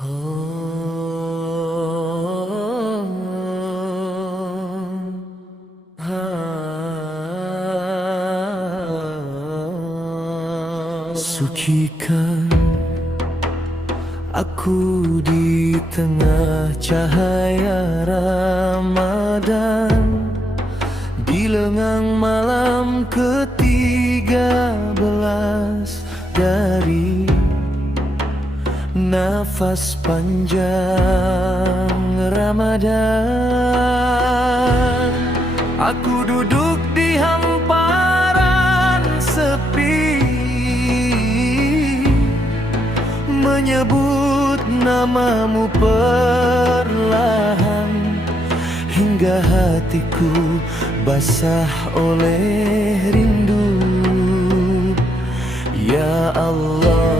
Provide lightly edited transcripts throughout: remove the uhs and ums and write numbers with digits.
Sucikan aku di tengah cahaya Ramadan, di lengang malam ke-13 dari nafas panjang Ramadan. Aku duduk di hamparan sepi, menyebut namamu perlahan, hingga hatiku basah oleh rindu. Ya Allah,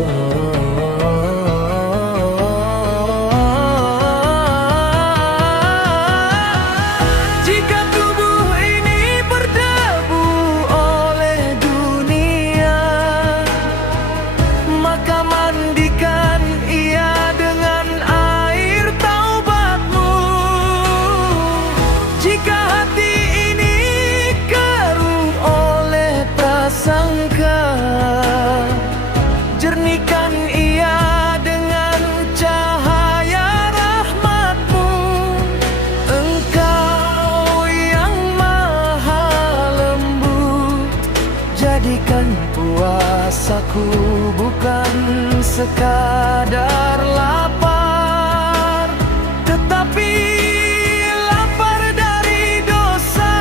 jernihkan ia dengan cahaya rahmat-Mu. Engkau yang maha lembut, jadikan puasaku bukan sekadar lapar, tetapi lapar dari dosa,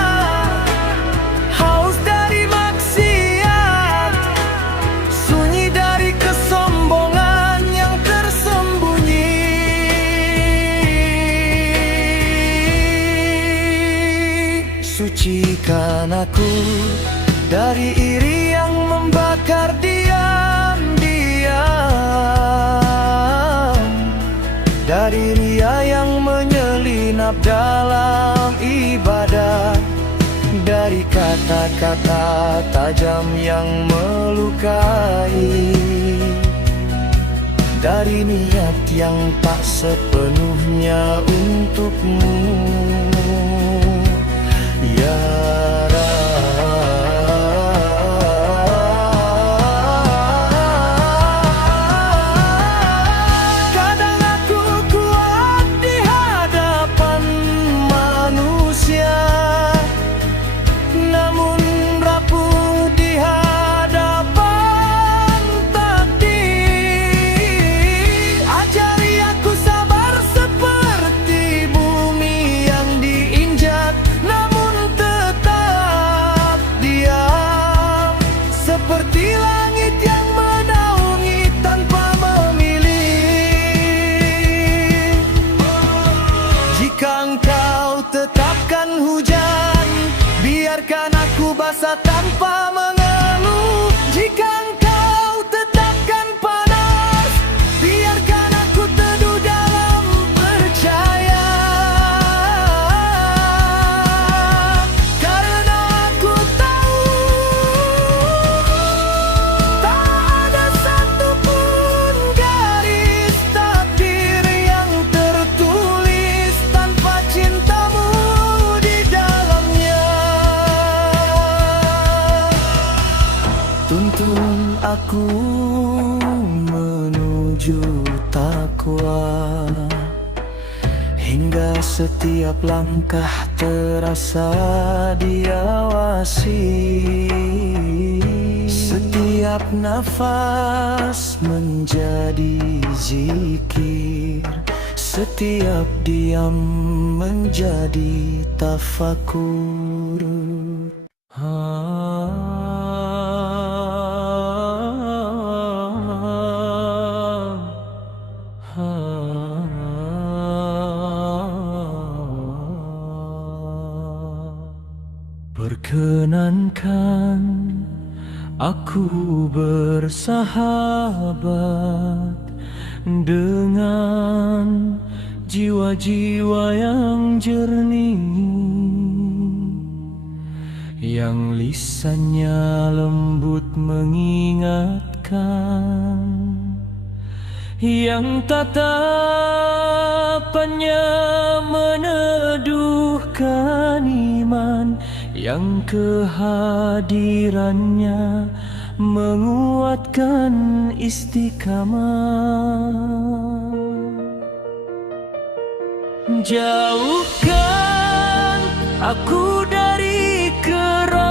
haus dari maksiat, sunyi dari kesombongan yang tersembunyi. Sucikan aku dari iri yang membakar diam-diam, dari ria yang menyelinap dalam ibadah, dari kata-kata tajam yang melukai, dari niat yang tak sepenuhnya untuk-Mu. Ya seperti langit yang menaungi tanpa memilih. Jika Engkau tetapkan hujan, biarkan aku basah tanpa mengeluh. Jika Engkau tetapkan panas, biarkan aku teduh dalam percaya. Karena aku tahu tuntun aku menuju takwa, hingga setiap langkah terasa diawasi, setiap nafas menjadi zikir, setiap diam menjadi tafakur. Perkenankan aku bersahabat dengan jiwa-jiwa yang jernih, yang lisannya lembut mengingatkan, yang tatapannya meneduhkan iman, yang kehadirannya menguatkan istiqamah. Jauhkan aku dari keramaian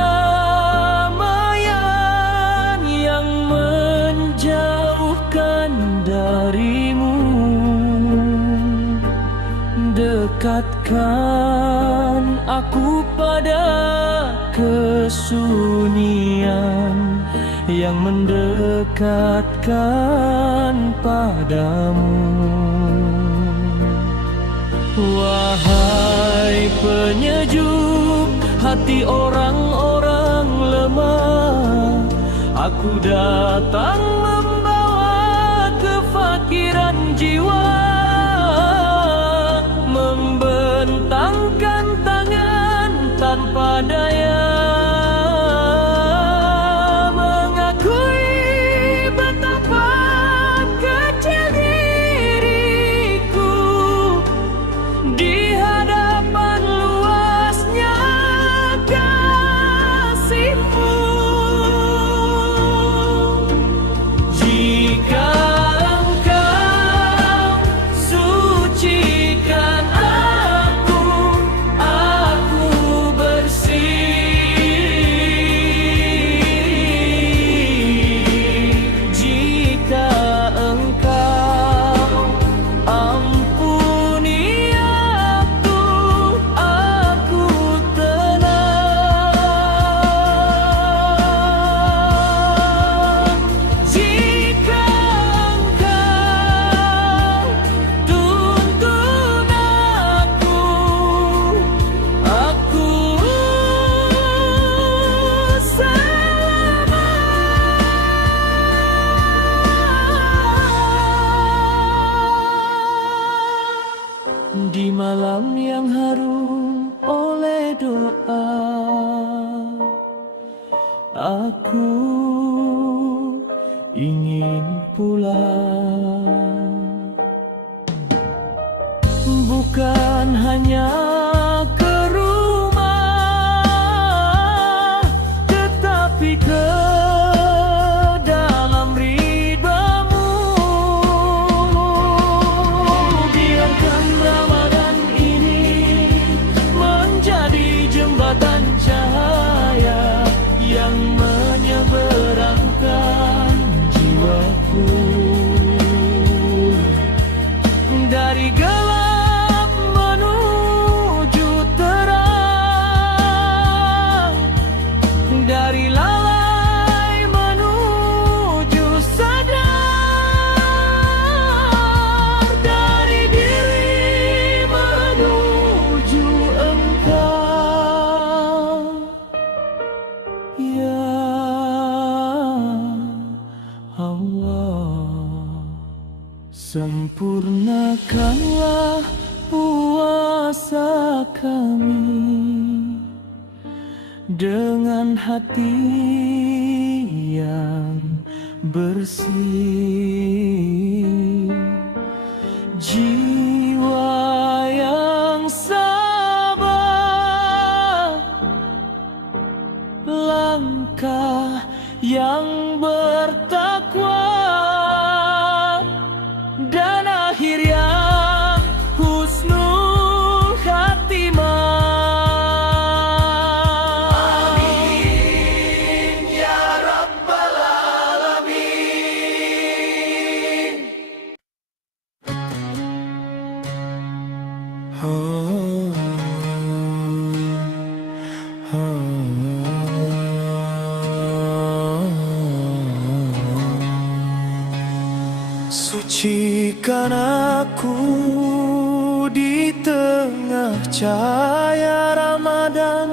yang menjauhkan darimu. Dekatkan aku pada kesunyian yang mendekatkan padamu. Wahai penyejuk hati orang-orang lemah, aku datang membawa kefakiran jiwa, membentangkan tangan tanpa daya, mengakui betapa kecil diriku di hadapan luasnya kasih-Mu. Jika Engkau sucikan aku bersih. Jika Engkau ampuni aku tenang. Jika Engkau tuntun aku selamat. Di malam yang harum oleh doa, aku ingin pulang, bukan hanya ke rumah, tetapi ke dalam ridha-Mu. Biarkan Ramadan ini menjadi jembatan cahaya yang menyeberangkan jiwaku dari gelap menuju terang, dari lalai menuju sadar, dari diri menuju Engkau, ya Allah. Sempurnakanlah puasa kami dengan hati yang bersih, jiwa yang sabar, langkah yang bertakwa, dan akhir yang husnul khatimah. Amin ya rabbal alamin. Sucikan aku di tengah cahaya Ramadan,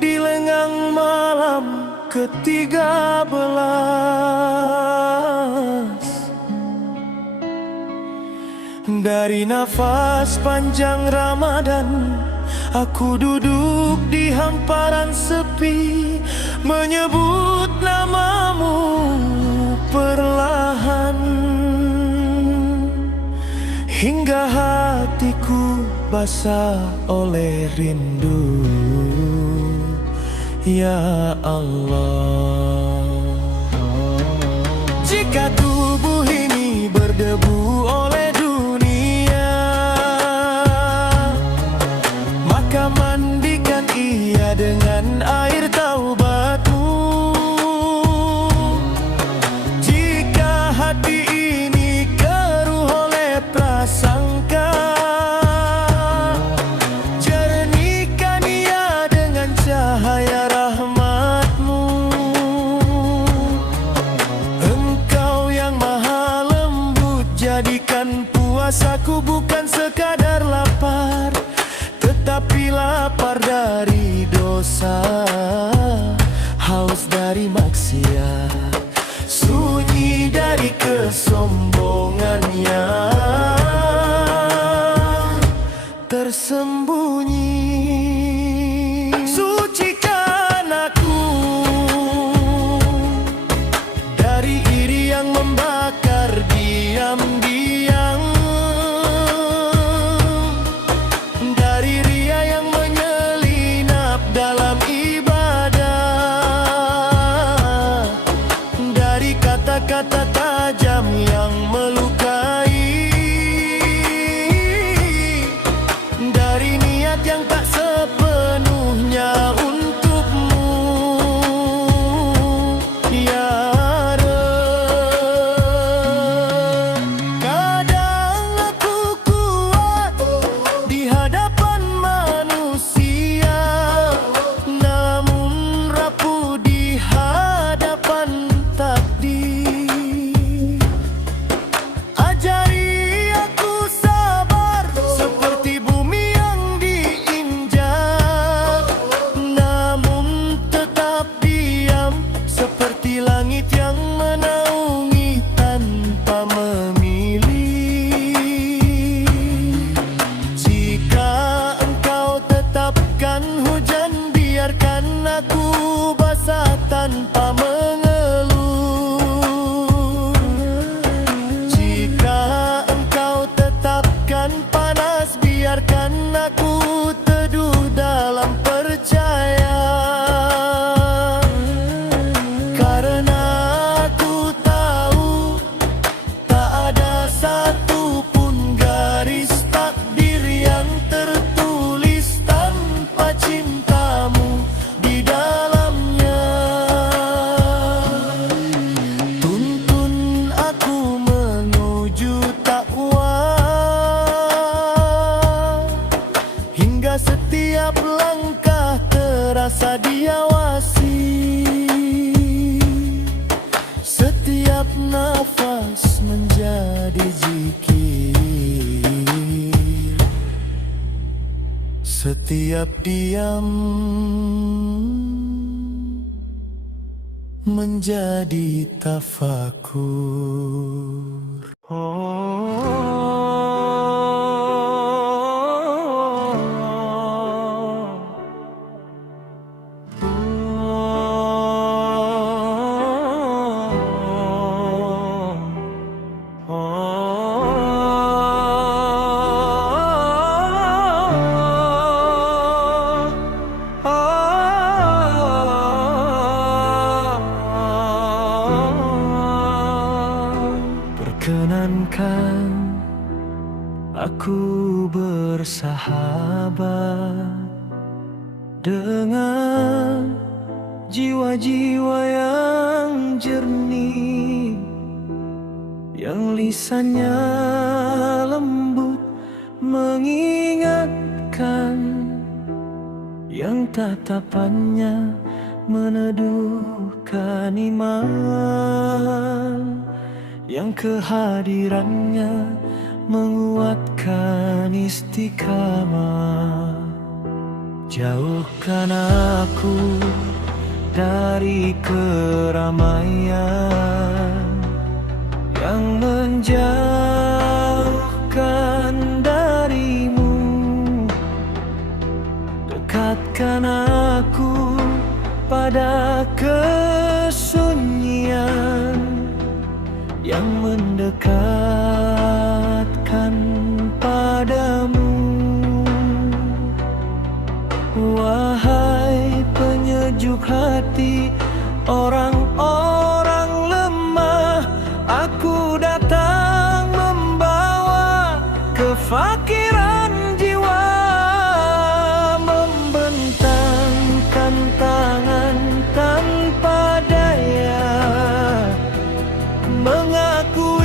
di lengang malam ke-13. Dari nafas panjang Ramadan, aku duduk di hamparan sepi, menyebut namamu perlahan hingga hatiku basah oleh rindu. Ya Allah, jika tubuh ini berdebu oleh dunia, maka mandikan ia dengan air taubatmu. Jika hati ini keruh oleh prasangka, jernihkan ia dengan cahaya rahmatmu. Engkau yang maha lembut, jadikan puasaku bukan sekadar lapar, tetapi lapar dari dosa, haus dari maksiat, sunyi dari kesombongannya, tersembunyi. Sucikan aku dari iri yang membakar diam-diam, dari ria yang menyelinap dalam ibadah, dari kata-kata tajam yang melukai, dari niat yang tak sepenuhnya untukmu. Ya Rabb, kadang aku kuat di hadapan manusia, namun rapuh di hadapan takdir. Ajari aku sabar seperti bumi yang diinjak, namun tetap diam seperti langit yang menaungi tanpa memilih. Jika engkau tetapkan hujan, biarkan aku basah tanpa mengeluh. Jika engkau tetapkan panas, biarkan aku teduh dalam percaya. Karena aku tahu tak ada satupun garis takdir yang tertulis tanpa cintamu di dalamnya. Tuntun aku menuju takwa, hingga setiap langkah terasa diawasi, setiap nafas menjadi zikir, setiap diam menjadi tafakur. Perkenankan aku bersahabat dengan jiwa-jiwa yang jernih, yang lisannya lembut mengingatkan, yang tatapannya meneduhkan iman, yang kehadirannya menguatkan istiqamah. Jauhkan aku dari keramaian yang menjauhkan darimu. Dekatkan aku pada kesunyian mendekatkan padamu. Wahai penyejuk hati orang-orang lemah, aku datang membawa kefakiran jiwa, membentangkan tangan tanpa daya, mengaku